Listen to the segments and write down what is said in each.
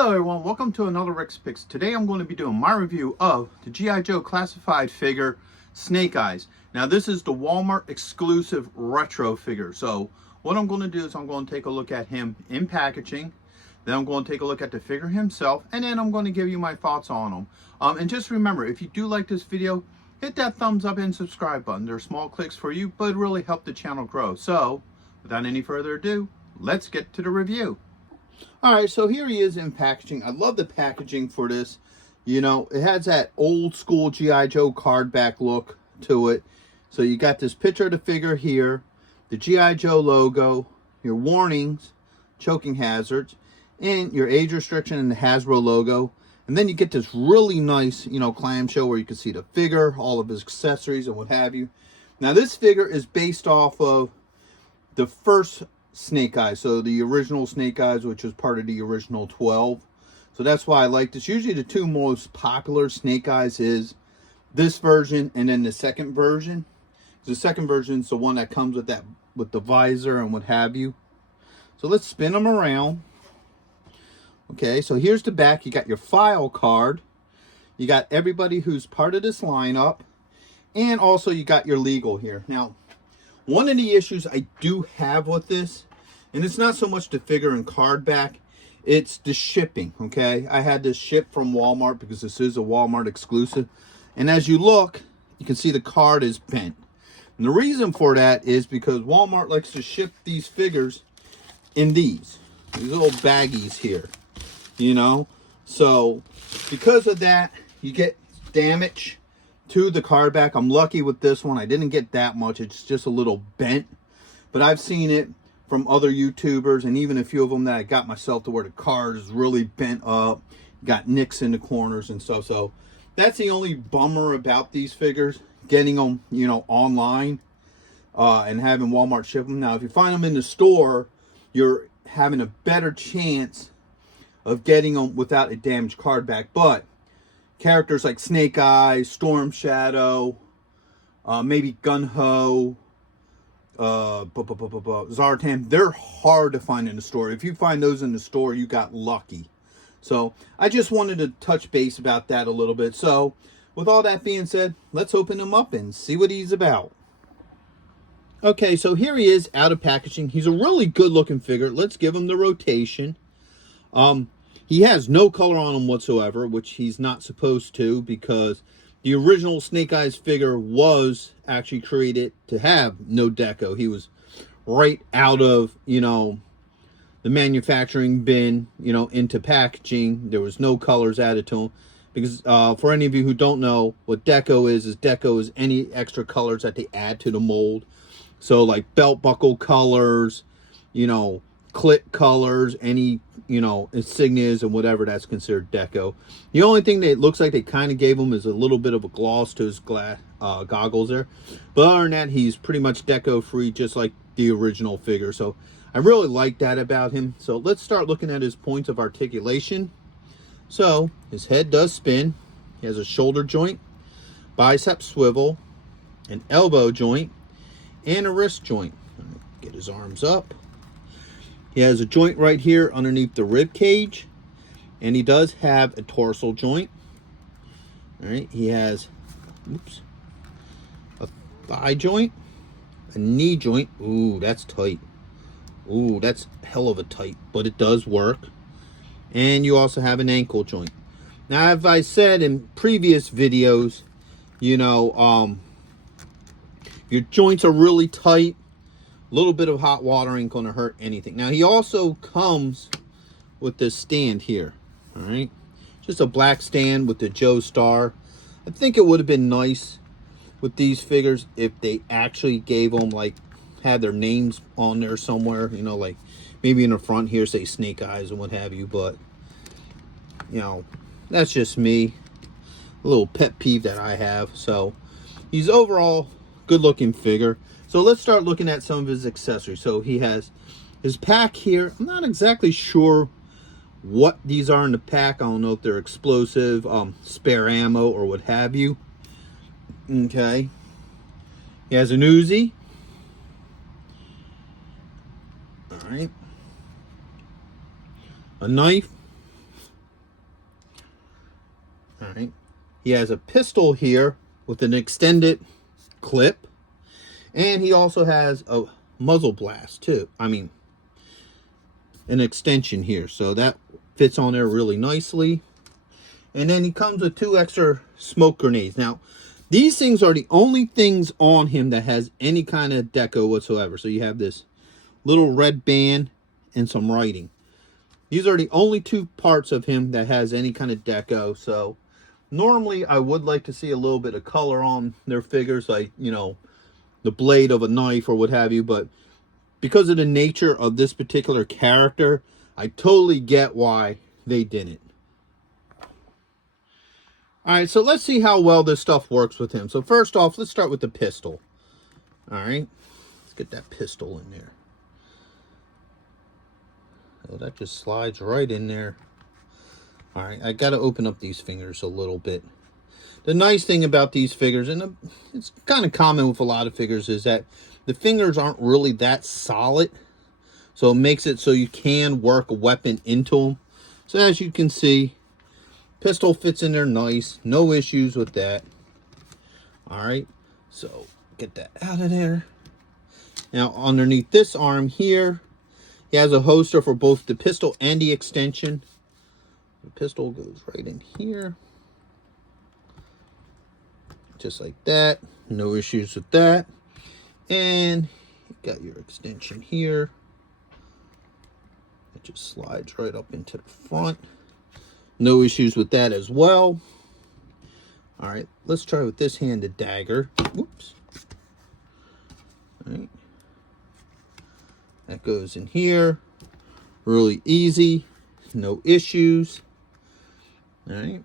Hello everyone, welcome to another Rick's Picks. Today I'm going to be doing my review of the G.I. Joe classified figure, Snake Eyes. Now this is the Walmart exclusive retro figure. So what I'm going to do is I'm going to take a look at him in packaging. Then I'm going to take a look at the figure himself. And then I'm going to give you my thoughts on him. And just remember, if you do like this video, hit that thumbs up and subscribe button. They're small clicks for you, but it really help the channel grow. So without any further ado, let's get to the review. All right, so here he is in packaging. I love the packaging for this. You know, it has that old school G.I. Joe card back look to it. So you got this picture of the figure here, the G.I. Joe logo, your warnings, choking hazards, and your age restriction and the Hasbro logo. And then you get this really nice, clamshell where you can see the figure, all of his accessories and what have you. Now this figure is based off of the first Snake Eyes, so the original Snake Eyes, which was part of the original 12. So that's why I like this. Usually the two most popular Snake Eyes is this version and then the second version. The second version is the one that comes with the visor and what have you. So let's spin them around. Okay, so here's the back. You got your file card. You got everybody who's part of this lineup, and also you got your legal here. Now, one of the issues I do have with this, and it's not so much the figure and card back, it's the shipping, okay? I had this shipped from Walmart because this is a Walmart exclusive. And as you look, you can see the card is bent. And the reason for that is because Walmart likes to ship these figures in these little baggies here, So because of that, you get damage to the card back. I'm lucky with this one. I didn't get that much. It's just a little bent. But I've seen it from other YouTubers and even a few of them that I got myself to where the card is really bent up, got nicks in the corners and stuff. So that's the only bummer about these figures, getting them, online and having Walmart ship them. Now, if you find them in the store, you're having a better chance of getting them without a damaged card back. But characters like Snake Eyes, Storm Shadow, maybe Gun-Ho, Zartan, they're hard to find in the store. If you find those in the store, you got lucky. So I just wanted to touch base about that a little bit. So with all that being said, let's open him up and see what he's about. Okay, so here he is out of packaging. He's a really good looking figure. Let's give him the rotation. He has no color on him whatsoever, which he's not supposed to, because the original Snake Eyes figure was actually created to have no deco. He was right out of, the manufacturing bin, into packaging. There was no colors added to him. Because for any of you who don't know, what deco is any extra colors that they add to the mold. So like belt buckle colors, clit colors, any, insignias and whatever, that's considered deco. The only thing that it looks like they kind of gave him is a little bit of a gloss to his goggles there. But other than that, he's pretty much deco free, just like the original figure. So I really like that about him. So let's start looking at his points of articulation. So his head does spin. He has a shoulder joint, bicep swivel, an elbow joint, and a wrist joint. Get his arms up. He has a joint right here underneath the rib cage, and he does have a dorsal joint. All right, he has a thigh joint, a knee joint. Ooh, that's tight. Ooh, that's hell of a tight, but it does work. And you also have an ankle joint. Now, as I said in previous videos, your joints are really tight. A little bit of hot water ain't going to hurt anything. Now, he also comes with this stand here. All right. Just a black stand with the Joe star. I think it would have been nice with these figures if they actually gave them, had their names on there somewhere. Like maybe in the front here, say Snake Eyes and what have you. But, that's just me. A little pet peeve that I have. So, he's overall good looking figure. So let's start looking at some of his accessories. So he has his pack here. I'm not exactly sure what these are in the pack. I don't know if they're explosive, spare ammo, or what have you. Okay. He has an Uzi. All right. A knife. right. He has a pistol here with an extended clip. And he also has a muzzle blast too. I mean, an extension here. So that fits on there really nicely. And then he comes with 2 extra smoke grenades. Now, these things are the only things on him that has any kind of deco whatsoever. So you have this little red band and some writing. These are the only 2 parts of him that has any kind of deco. So normally I would like to see a little bit of color on their figures, like, you know, the blade of a knife or what have you. But because of the nature of this particular character, I totally get why they didn't. Alright, so let's see how well this stuff works with him. So first off, let's start with the pistol. Alright, let's get that pistol in there. Oh, that just slides right in there. Alright, I got to open up these fingers a little bit. The nice thing about these figures, and it's kind of common with a lot of figures, is that the fingers aren't really that solid. So it makes it so you can work a weapon into them. So as you can see, pistol fits in there nice. No issues with that. Alright, so get that out of there. Now underneath this arm here, he has a holster for both the pistol and the extension. The pistol goes right in here. Just like that. No issues with that. And you got your extension here. It just slides right up into the front. No issues with that as well. Alright, let's try with this handed dagger. Whoops. Alright. That goes in here. Really easy. No issues. Alright. You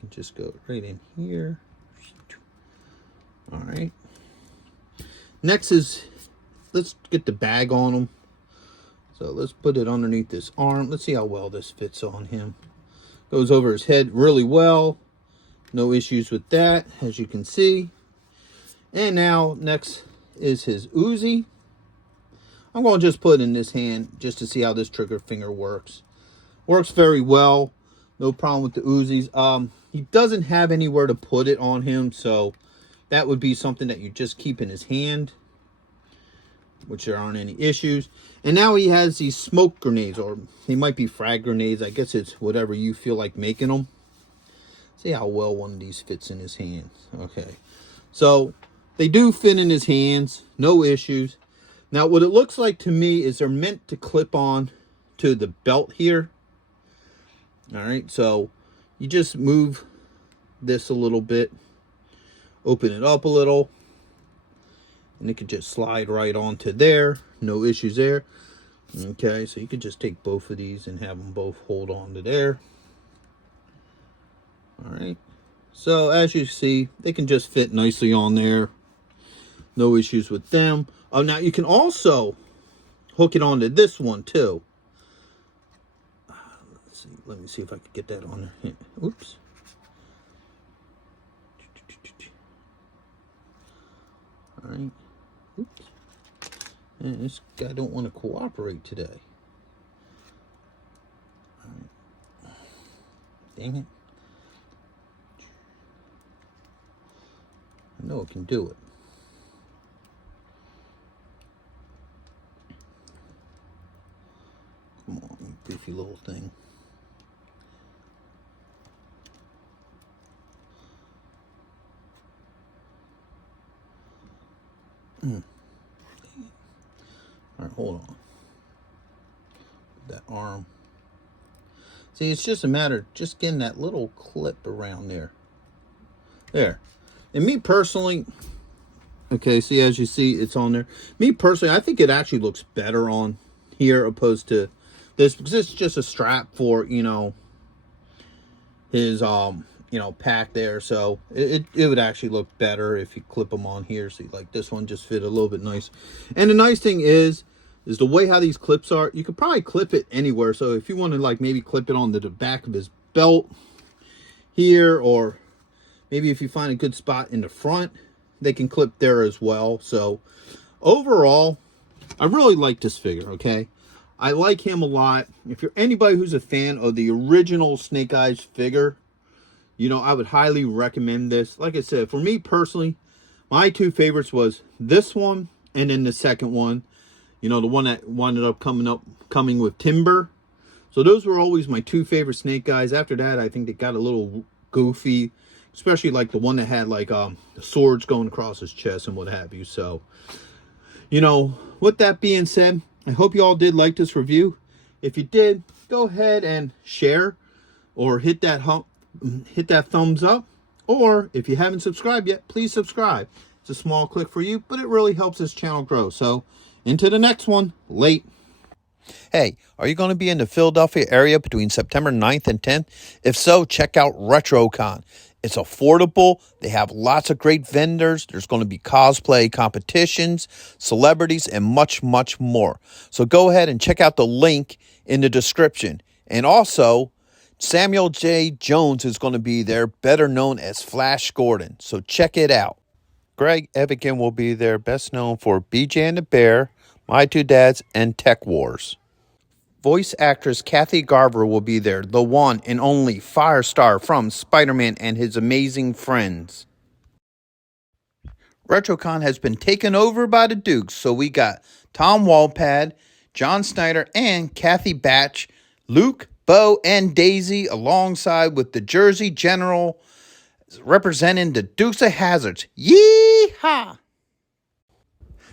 can just go right in here. Alright. Next is, let's get the bag on him. So let's put it underneath this arm. Let's see how well this fits on him. Goes over his head really well. No issues with that, as you can see. And now, next is his Uzi. I'm going to just put it in this hand just to see how this trigger finger works. Works very well. No problem with the Uzis. He doesn't have anywhere to put it on him, so that would be something that you just keep in his hand, which there aren't any issues. And now he has these smoke grenades, or they might be frag grenades. I guess it's whatever you feel like making them. See how well one of these fits in his hands. Okay. So they do fit in his hands. No issues. Now what it looks like to me is they're meant to clip on to the belt here. Alright. So you just move this a little bit. Open it up a little. And it could just slide right onto there. No issues there. Okay, so you could just take both of these and have them both hold on to there. Alright. So as you see, they can just fit nicely on there. No issues with them. Oh, now you can also hook it onto this one too. Let's see. Let me see if I can get that on there. Here. Oops. Alright. Oops. And this guy don't want to cooperate today. Alright. Dang it. I know it can do it. Come on, you goofy little thing. Alright, hold on. That arm. See, it's just a matter of just getting that little clip around there. There. And me personally, okay, see, as you see, it's on there. Me personally, I think it actually looks better on here opposed to this, because it's just a strap for, you know, his, you know, pack there. So it would actually look better if you clip them on here. See, like this one just fit a little bit nice. And the nice thing is the way how these clips are, you could probably clip it anywhere. So if you want to like maybe clip it onto the back of his belt here, or maybe if you find a good spot in the front, they can clip there as well. So overall, I really like this figure, okay? I like him a lot. If you're anybody who's a fan of the original Snake Eyes figure, You know, I would highly recommend this. Like I said, for me personally, my two favorites was this one and then the second one. You know, the one that ended up coming with Timber. So those were always my two favorite Snake Eyes. After that, I think they got a little goofy, especially like the one that had like the swords going across his chest and what have you. So, you know, with that being said, I hope you all did like this review. If you did, go ahead and share or hit that thumbs up. Or if you haven't subscribed yet, please subscribe. It's a small click for you, but it really helps this channel grow. So, into the next one. Late. Hey, are you going to be in the Philadelphia area between September 9th and 10th? If so, check out RetroCon. It's affordable. They have lots of great vendors. There's going to be cosplay competitions, celebrities, and much, much more. So go ahead and check out the link in the description. And also, Samuel J. Jones is going to be there, better known as Flash Gordon. So check it out. Greg Evigan will be there, best known for BJ and the Bear, My Two Dads, and Tech Wars. Voice actress Kathy Garver will be there, the one and only Firestar from Spider-Man and His Amazing Friends. RetroCon has been taken over by the Dukes, so we got Tom Walpad, John Snyder, and Kathy Batch, Luke, Bo, and Daisy, alongside with the Jersey General representing the Dukes of Hazzards. Yee-haw!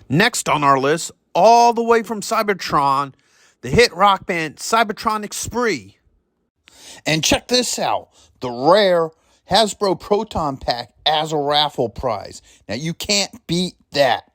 Next on our list, all the way from Cybertron, the hit rock band Cybertronic Spree. And check this out, the rare Hasbro Proton Pack as a raffle prize. Now you can't beat that.